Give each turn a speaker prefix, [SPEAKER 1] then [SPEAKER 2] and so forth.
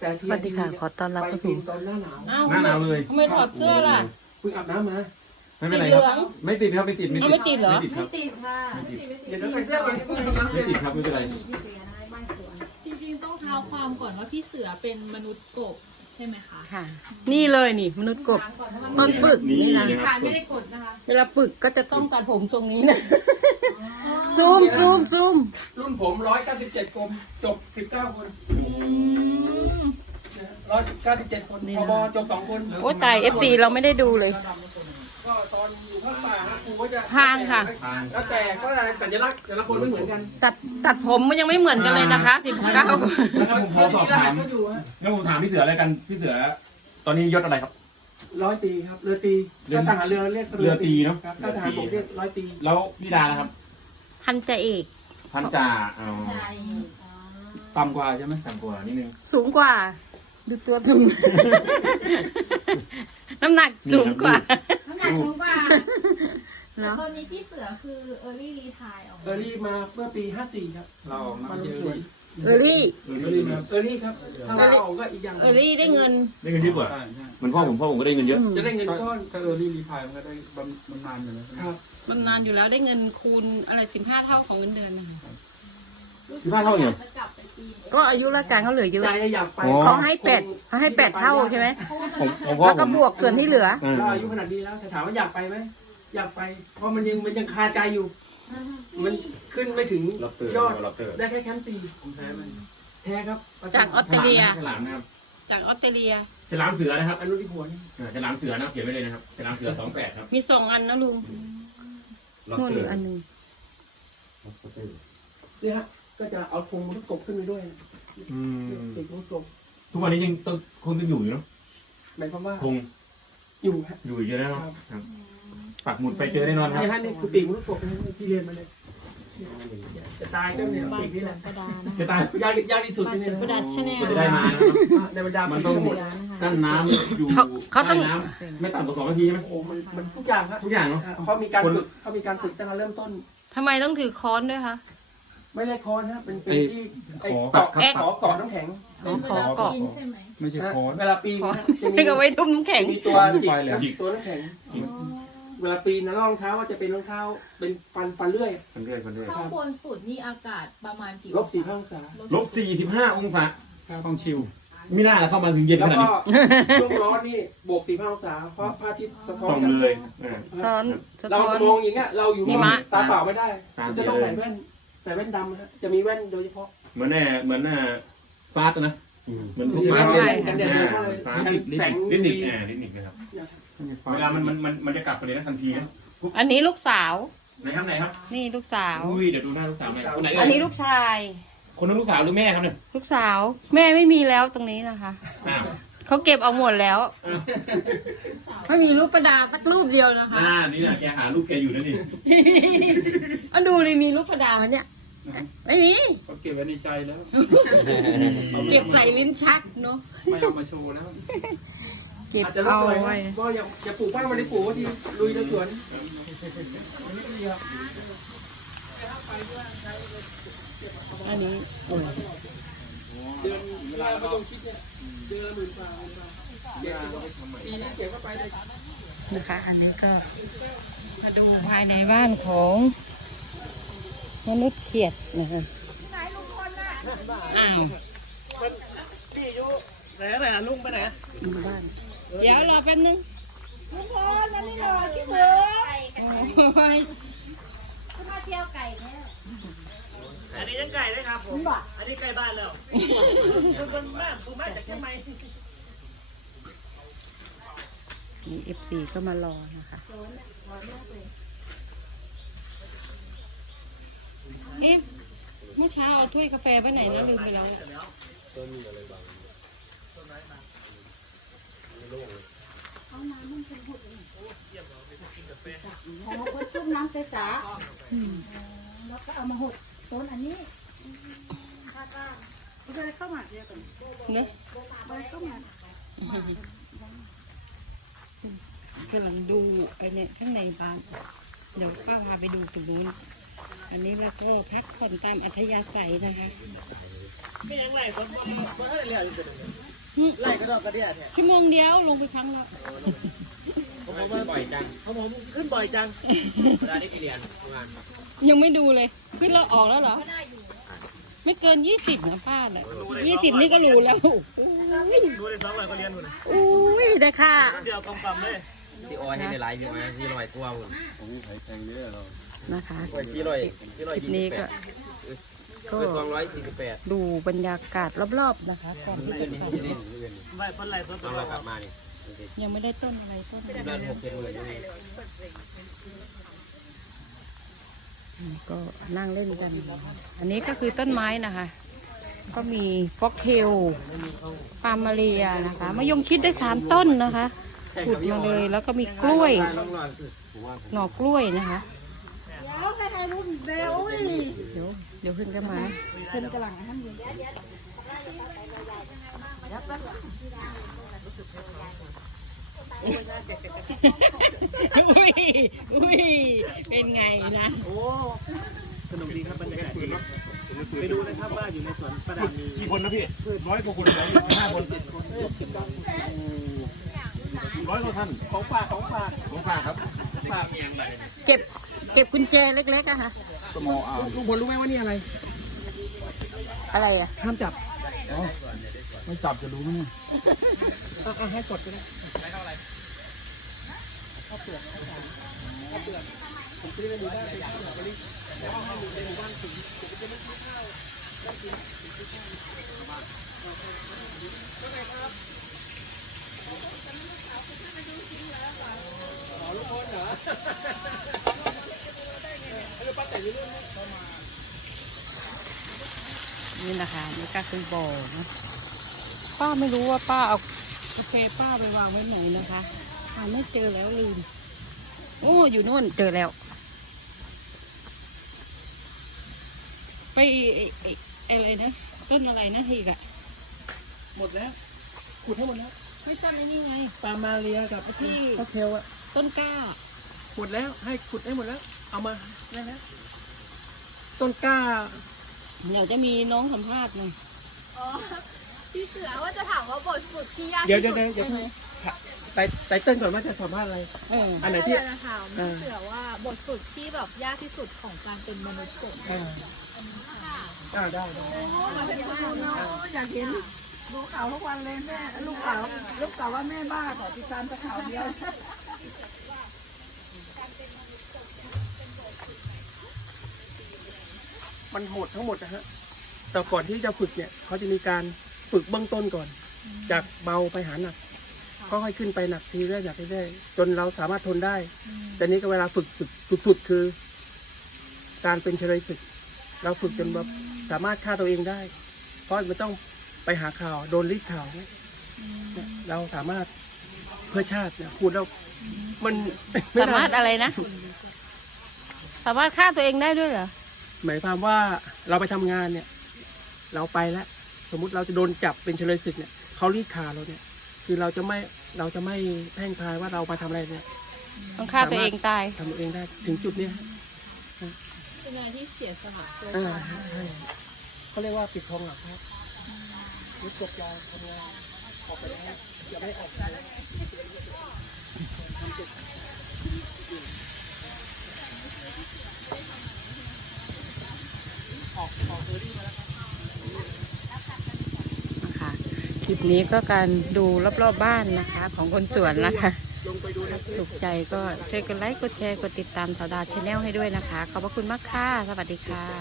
[SPEAKER 1] แต่ที่
[SPEAKER 2] สวัสดีค่ะขอต้อนรับเข้าสู่
[SPEAKER 1] ตอนหน้าหนาว
[SPEAKER 3] อ้าว
[SPEAKER 4] หน้าหนาวเลย
[SPEAKER 3] ทำไมถอดเสื้อล่ะ
[SPEAKER 1] เพิ่งอาบน้ำมา
[SPEAKER 4] ไม่เป็นไร
[SPEAKER 3] ติดเหลื
[SPEAKER 4] ค
[SPEAKER 3] อ
[SPEAKER 4] รับ
[SPEAKER 3] ง
[SPEAKER 4] ไม่ติดครับไม่ติด
[SPEAKER 3] เอาไม่ติดเหรอ
[SPEAKER 4] ไม่ติดครับ
[SPEAKER 5] ติดค่ะ
[SPEAKER 1] เดี๋ยวเราใส่เสื้อเลย
[SPEAKER 4] ไม่ติดครับไม่เป็นไร
[SPEAKER 5] พี่เสือนะคะบ้านสวน
[SPEAKER 6] จริงๆต้องเท้าความก่อนว่าพี่เสือเป็นมนุษย์กบใช่ไหมคะ
[SPEAKER 2] ค่ะ นี่เลยนี่มนุษย์กบต้นปึกนี่นะ
[SPEAKER 4] นี่ครับ
[SPEAKER 5] ไม่ได้กดนะคะ
[SPEAKER 2] เวลาปึกก็จะต้องตัดผมทรงนี้นะซูม
[SPEAKER 1] รุ่นผม197 กลมจบ19 คน197 คนพบจบ2 คน
[SPEAKER 2] โอ้ตาย FC เราไม่ได้ดูเลย
[SPEAKER 1] ก็ตอนอยู่ภาคป่าฮะครูก็จะ
[SPEAKER 2] ห่างค่ะ
[SPEAKER 1] แล้วแต่ก็สัญลักษณ์แต่ละคนไม่เหมือนกัน
[SPEAKER 2] ตัดผมมันยังไม่เหมือนกันเลยนะคะ19
[SPEAKER 4] แล้วก็ผมขอสอบถาม
[SPEAKER 1] ก็อยู่ฮะ
[SPEAKER 4] แล้วผมถามพี่เสืออะไรกันพี่เสือ ตอนนี้ยศอะไรครับ
[SPEAKER 1] 100 ตีครับเรือตีถ้าทหารเรือเรียก
[SPEAKER 4] เรือตีเนอะ
[SPEAKER 1] ครับถ้าทหารบกเรียก100 ตี
[SPEAKER 4] แล้วพี่ดานะครับ
[SPEAKER 2] พันจ่าเอก
[SPEAKER 4] พันจ่าอ๋อ
[SPEAKER 5] ใจ
[SPEAKER 1] ต่ำกว่าใช่ไหม
[SPEAKER 4] ต่ำกว่านิดนึง
[SPEAKER 2] สูงกว่า ดูตัวสูง น้ำหนักสูงกว่า
[SPEAKER 5] น้ำหนักสูงกว่า
[SPEAKER 2] เนาะ
[SPEAKER 6] ตอนนี้พี่เสือคือ early retire ออก
[SPEAKER 1] เออรี่มาเมื่อปี 54 ครับ เรามาลงสวน
[SPEAKER 2] เออรี่
[SPEAKER 1] เออรี่ครับถ้าเราออกก็อีกอย่าง
[SPEAKER 2] เออรี่ได้เงิน
[SPEAKER 4] ได้เงินเยอะกว่าเหมือนพ่อผมก็ได้เงินเยอะ
[SPEAKER 1] จะได้เงินก้อน
[SPEAKER 7] ถ้าเออรี่รีไทร์มันก็ได้บำนาญอยู่แล้ว
[SPEAKER 1] ครับ
[SPEAKER 2] มันนานอยู่แล้วได้เงินคูณอะไร15 เท่าของเงินเดือนนะคะ
[SPEAKER 4] 15 เท่าเนี่ย
[SPEAKER 6] จะกลับไปจีน
[SPEAKER 2] ก็อายุราชการเขาเหลือเยอะ
[SPEAKER 1] ใจอยากไป
[SPEAKER 4] อ๋อ
[SPEAKER 2] เขาให้8เท่าใช่ไหม
[SPEAKER 4] ผมพ่อ
[SPEAKER 2] แล้ว
[SPEAKER 4] ผ
[SPEAKER 2] ก็
[SPEAKER 4] ม
[SPEAKER 2] บวกส่วนที่เหลือ
[SPEAKER 1] เราอายุขนาดนี้แล้วแต่ถามว่าอยากไปไหมอยากไป เพราะมันยังคาใจอยู่ มันขึ้นไม่ถึงยอดได้แค่แคมป์4ผมแท้ไหมแท้ครับ
[SPEAKER 2] จากออสเตรเลีย
[SPEAKER 4] ฉลามนะครับ
[SPEAKER 2] จากออสเตรเลีย
[SPEAKER 4] ฉลามเสือนะครับ
[SPEAKER 1] อนุที่หัวนี่
[SPEAKER 4] ฉลามเสือนะเขียนไว้เลยนะครับฉลามเสือ28ครับ
[SPEAKER 2] มี2 อันนะลุง
[SPEAKER 4] ล็อบ
[SPEAKER 2] นู่น
[SPEAKER 4] สเตอ
[SPEAKER 2] อี
[SPEAKER 4] ร์
[SPEAKER 2] กอันหนึง
[SPEAKER 1] นี่ฮะก็จะเอาธงมันกบขึ้นไปด้วย
[SPEAKER 4] อืม
[SPEAKER 1] ติดมันกบ
[SPEAKER 4] ทุกวันนี้ยังต้องคงต้องอยู่เนาะ
[SPEAKER 1] หมายความว่า
[SPEAKER 4] คง
[SPEAKER 1] อยู่ฮะ
[SPEAKER 4] อยู่เยอะแน่นอนครับปักหมุดไปเจอแน่นอนครับ
[SPEAKER 1] นี่ฮะนี่คือปีกมันกบที่เรียนมาเลยจะตายก็เนี่ยปีกนี่แหละ
[SPEAKER 4] จะตาย
[SPEAKER 1] ยากที่สุดเนี่ย
[SPEAKER 6] ประดัชแนล
[SPEAKER 4] จะได้มานะครับ
[SPEAKER 1] ในบรรดา
[SPEAKER 4] มัน
[SPEAKER 1] ปี
[SPEAKER 4] ต้อง
[SPEAKER 1] กทั้งหมด
[SPEAKER 4] กั้นน้ำอยู่
[SPEAKER 2] เขาต้อง
[SPEAKER 4] ใต้น้ำไม่ต่ำกว่า2 นาทีใช่ไหม
[SPEAKER 1] โอ้มันทุกอย่างครับ
[SPEAKER 4] ทุกอย่างเนาะ
[SPEAKER 1] เขามีการฝึกตั้งแต่เริ่มต้น
[SPEAKER 2] ทำไมต้องถือค้อนด้วยคะ
[SPEAKER 1] ไม่ได้คอนฮะเป็นที่ไอ้
[SPEAKER 4] ขอ
[SPEAKER 1] เกาะเกาะน้ำแข็ง
[SPEAKER 2] ขอเกาะ
[SPEAKER 6] จีนใช่ไหม
[SPEAKER 7] ไม่ใช่คอร์ส
[SPEAKER 1] เวลาปีนนะจะมี
[SPEAKER 2] ให้เอาไว้ทุ่มน้ำแข็ง
[SPEAKER 1] มีตัวจิ
[SPEAKER 7] ไปเลย
[SPEAKER 1] กตัวน้ำแข็งเวลาปีนนะรองเท้าว่าจะเป็นรองเท้าเป็นฟันเลื่อย
[SPEAKER 4] คนเรื่อย
[SPEAKER 6] ข้างบนสุดนี่อากาศประมาณกี่
[SPEAKER 1] -4 องศา
[SPEAKER 4] -45 องศา
[SPEAKER 7] ต้องชิล
[SPEAKER 4] ไม่น่าละเข้ามาถึงเย็น
[SPEAKER 1] แล้
[SPEAKER 4] ข
[SPEAKER 1] ว
[SPEAKER 4] นาด
[SPEAKER 1] ก็
[SPEAKER 4] นี้
[SPEAKER 1] ช่วงร้อนนี่-4 องศาเพราะพระอาทิตย์สะท้อ
[SPEAKER 4] ต้
[SPEAKER 1] น
[SPEAKER 4] องเลยอ่า
[SPEAKER 2] ซ้อนสะ
[SPEAKER 1] เรา
[SPEAKER 2] ท้อน
[SPEAKER 1] มองอย่างเงี้ยเราอยู่
[SPEAKER 2] หิมะ
[SPEAKER 1] ตาเปล่าไม่ได้
[SPEAKER 4] ตาม
[SPEAKER 1] จะต้อง
[SPEAKER 4] เลย
[SPEAKER 1] ใส่แว่นดำฮะจะมีแว่นโดยเฉพาะ
[SPEAKER 4] เหมือนฟาสนะเหมือน
[SPEAKER 1] มี
[SPEAKER 4] ฟา
[SPEAKER 1] แว่
[SPEAKER 4] ส
[SPEAKER 1] นกันแดดเลย
[SPEAKER 4] ฟาส
[SPEAKER 1] กันแสง
[SPEAKER 4] ลินิก
[SPEAKER 1] ดี
[SPEAKER 4] ลินิกนะครับเวลามันจะกลับไปเลยนะทันทีนะ
[SPEAKER 2] อันนี้ลูกสาว
[SPEAKER 4] ไหนครับ
[SPEAKER 2] นี่ลูกสาว
[SPEAKER 4] อุ้ยเดี๋ยวดูหน้าลูกสาวหน่อยคนไหน
[SPEAKER 2] อันนี้ลูกชาย
[SPEAKER 4] คนนั้นลูกสาวหรือแม่ครับเนี่ย
[SPEAKER 2] ลูกสาว แม่ไม่มีแล้วตรงนี้นะคะ
[SPEAKER 4] อ้าว
[SPEAKER 2] เขาเก็บเอาหมดแล้ว ไม่มีรูปประดาสักรูปเดียวนะคะ
[SPEAKER 4] นี่นะแกหาลูกแกอยู่นั่นนี่
[SPEAKER 2] อันดูเลยมีรูปประดาไหมเนี่ย ไม่มี
[SPEAKER 7] เขาเก็บไว้ในใจแล้ว
[SPEAKER 2] เก็บใส่ลิ้นชักเนาะ
[SPEAKER 7] ไม่เอามาโชว์แล้ว
[SPEAKER 2] เก็บ
[SPEAKER 1] อาจจะ
[SPEAKER 2] เอา
[SPEAKER 1] สวย
[SPEAKER 2] ไว้
[SPEAKER 1] ก็อย่าปลูกบ้านมาได้ปลูกว่าทีลุยในสวนไม่ดีครับ
[SPEAKER 2] อันนี้โอ้ย
[SPEAKER 1] เดือนเวลาไม่ต้องคิดเนี่ยเดือนละ10,000 บาทปีนี้เก็บเข้าไปเลย
[SPEAKER 2] นะคะ อันนี้ก็มาดูภายในบ้านของมนุษย์เขียดนะคะอ้าว
[SPEAKER 1] พี่อยู่ไหนลุงไปไหน
[SPEAKER 2] ดูบ้าน เดี๋ยวรอแป๊บนึง
[SPEAKER 5] ทุกคนวันนี้หน่อยคิดถึง
[SPEAKER 2] โอ้ย
[SPEAKER 5] คุณมาเที่ยวไก่เนี่ย
[SPEAKER 1] อันนี้ยังไก่เลยครับผมอันนี้ไก่บ้านแล้วคุณแม่คุณแม่จากเชียงใหม่
[SPEAKER 2] มีFC ก็มารอนะคะเอ๊ะเมื่อเช้าเอาถ้วยกาแฟไปไหนนะลืมไปแล้ว
[SPEAKER 5] ของเราซุปน้ำใสๆแล้วก็เอามาหดต้นอันนี้คาดว่าเขาจะเข้ามาเยอะกัน
[SPEAKER 2] เนอะ
[SPEAKER 5] เข้ามา
[SPEAKER 2] กำลังดูไปเนี่ยข้างในบ้านเดี๋ยวป้าพาไปดูตรงนู้นอันนี้เราก็พักผ่อนตามอัธยาศัยนะคะ
[SPEAKER 1] ไม่ยังไงคนว่าให้เรียนไล่กระดอกกระเดียดเนี่ย
[SPEAKER 2] ชั่วโมงเดียวลงไปครั้งละ
[SPEAKER 1] ผมบ่อยจังผมขึ้นบ่อยจังเวลาได้กี่เหรียญประมาณ
[SPEAKER 2] ยังไม่ดูเลยขึ้นแล้วออกแล้วเหรอไม่เกิน20นะป้าน่ะ20นี่ก็รู้แล้ว
[SPEAKER 1] ดูได้200ก็เรียนหุ่น
[SPEAKER 2] อุ้ยได้ค่ะ
[SPEAKER 1] เดียวกำกำเลยที่ออยให้ในไลฟ์พี่ออยที่100กว่าหุ่น
[SPEAKER 7] ผมไข่แพงเยอะเรา
[SPEAKER 2] นะคะ
[SPEAKER 1] โอ้ยที่100
[SPEAKER 2] คลิปนี้ก็ก็
[SPEAKER 1] 248
[SPEAKER 2] ดูบรรยากาศรอบๆนะคะก่อนที่จะไป
[SPEAKER 1] ไม่พ้นไรพ้นเรากลับมานี่
[SPEAKER 2] ยังไม่ได้ต้นอะไรต้นอะไร
[SPEAKER 1] เดือน6 7 เลยยังไง
[SPEAKER 2] ก็นั่งเล่นกัน อันนี้ก็คือต้นไม้นะคะ ก็มีฟอกเทลปาล์มมาเรียนะคะมะยงชิดได้3ต้นนะคะขุดมาเลยแล้วก็มีกล้วย หน่อกล้วยนะคะ
[SPEAKER 5] แล้วใครๆรู้เร็ว
[SPEAKER 2] เดี๋ยวขึ้นก็มา
[SPEAKER 5] เพิ่นกำลังท่านอยู่
[SPEAKER 2] อุ้ยเป็นไงนะ
[SPEAKER 1] โอ้สนุกดีครับบรรยากาศดีไปดูนะครับว่าอยู่ในสวนประดามี
[SPEAKER 4] กี่คนนะพี่100 กว่าคน5 คน100 กว่าท่าน
[SPEAKER 1] ของฝาก
[SPEAKER 4] ผมฝากครับ
[SPEAKER 1] ฝาก
[SPEAKER 2] เก็บกุญแจเล็กๆอะค่ะ
[SPEAKER 7] small arm
[SPEAKER 1] ลุงพลรู้ไหมว่านี่อะไร
[SPEAKER 2] อะไรอะ
[SPEAKER 1] ห้ามจับ
[SPEAKER 7] ไม่จับจะรู้ไหมเนี่ย
[SPEAKER 1] ให้กดก็ได้
[SPEAKER 2] นี่นะคะนี่ก็คือบ่อนะป้าไม่รู้ว่าป้าเอากาแฟป้าไปวางไว้ไหนนะคะหาไม่เจอแล้วลืมโอ้อยู่นู่นเจอแล้ว ไปอะไรนะต้นอะไรนะทีกอะ
[SPEAKER 1] หมดแล้วขุดให้หมดแล้ว
[SPEAKER 2] ไม่ต้นไอ้นี่ไง
[SPEAKER 1] ปามาเรียกับที่ข้าวเทลอะ
[SPEAKER 2] ต้นกล้า
[SPEAKER 1] หมดแล้วให้ขุดให้หมดแล้ว เอามาได้แล้วต้นกล้า
[SPEAKER 2] เดี๋ยวจะมีน้องสัมภาษณ์หน่อย
[SPEAKER 6] อ๋อพี่เสือว่าจะถามว่าบทฝึกที่ยาก
[SPEAKER 1] เดี๋ยว
[SPEAKER 6] ที่
[SPEAKER 1] เดี๋ยว
[SPEAKER 6] สุด
[SPEAKER 1] เดี๋ยว
[SPEAKER 6] ใช่ไหม
[SPEAKER 1] ไตเติ้ลก่อนว่าจะสัมภาษณ์อะไร อันไหนที่
[SPEAKER 6] ก็เลยจะถามพี่เสือว่าบทฝึกที่แบบยากที่สุดของการเป็นมนุษย์กบ
[SPEAKER 1] ได้
[SPEAKER 5] อยากเห็นดูข่าวทุกวันเลยแม่ลูกสาวว่าแม่บ้าขอติดตามแต่ข่าวเดียว
[SPEAKER 1] มันโหดทั้งหมดนะฮะแต่ก่อนที่จะฝึกเนี่ยเขาจะมีการฝึกเบื้องต้นก่อน จากเบาไปหาหนักก็ค่อยขึ้นไปหนักทีเรื่อยๆเรื่อยๆจนเราสามารถทนได้ แต่นี้ก็เวลาฝึกสุดคือ การเป็นเฉลยศึก เราฝึกจนแบบสามารถฆ่าตัวเองได้ เพราะมันต้องไปหาข่าวโดนรีดข่าวเนี่ยเราสามารถเพื่อชาติเนี่ยพูดแล้วมันไ
[SPEAKER 2] สามารถอะไรนะ สามารถฆ่าตัวเองได้ด้วยเหรอ
[SPEAKER 1] หมายความว่าเราไปทำงานเนี่ย เราไปแล้วสมมุติเราจะโดนจับเป็นเฉลยศึกเนี่ยเขารีดข่าวเราเนี่ย คือเราจะไม่แพร่งพรายว่าเราไปทำอะไรเนี่ย
[SPEAKER 2] ต้องฆ่าตัวเองตาย
[SPEAKER 1] ทำเองได้ถึงจุดเนี้ย
[SPEAKER 6] เป็นอะไรที่เสียสละตัว
[SPEAKER 1] ใช่เขาเรียกว่าปิดทองหลังครับรู้จบยาวทำงานออกไปแล้วอย่าไม่ออกไปออกเฟอร์รี่มาแล้ว
[SPEAKER 2] นะคะคลิปนี้ก็การดูรอบๆบ้านนะคะ ของคนสวนนะคะ
[SPEAKER 1] ลงไปดูนะ
[SPEAKER 2] ถูกใจก็ช่วยกดไลค์กดแชร์กดติดตามสาวดาวชาแนลให้ด้วยนะคะ ขอบพระคุณมากค่ะ สวัสดีค่ะ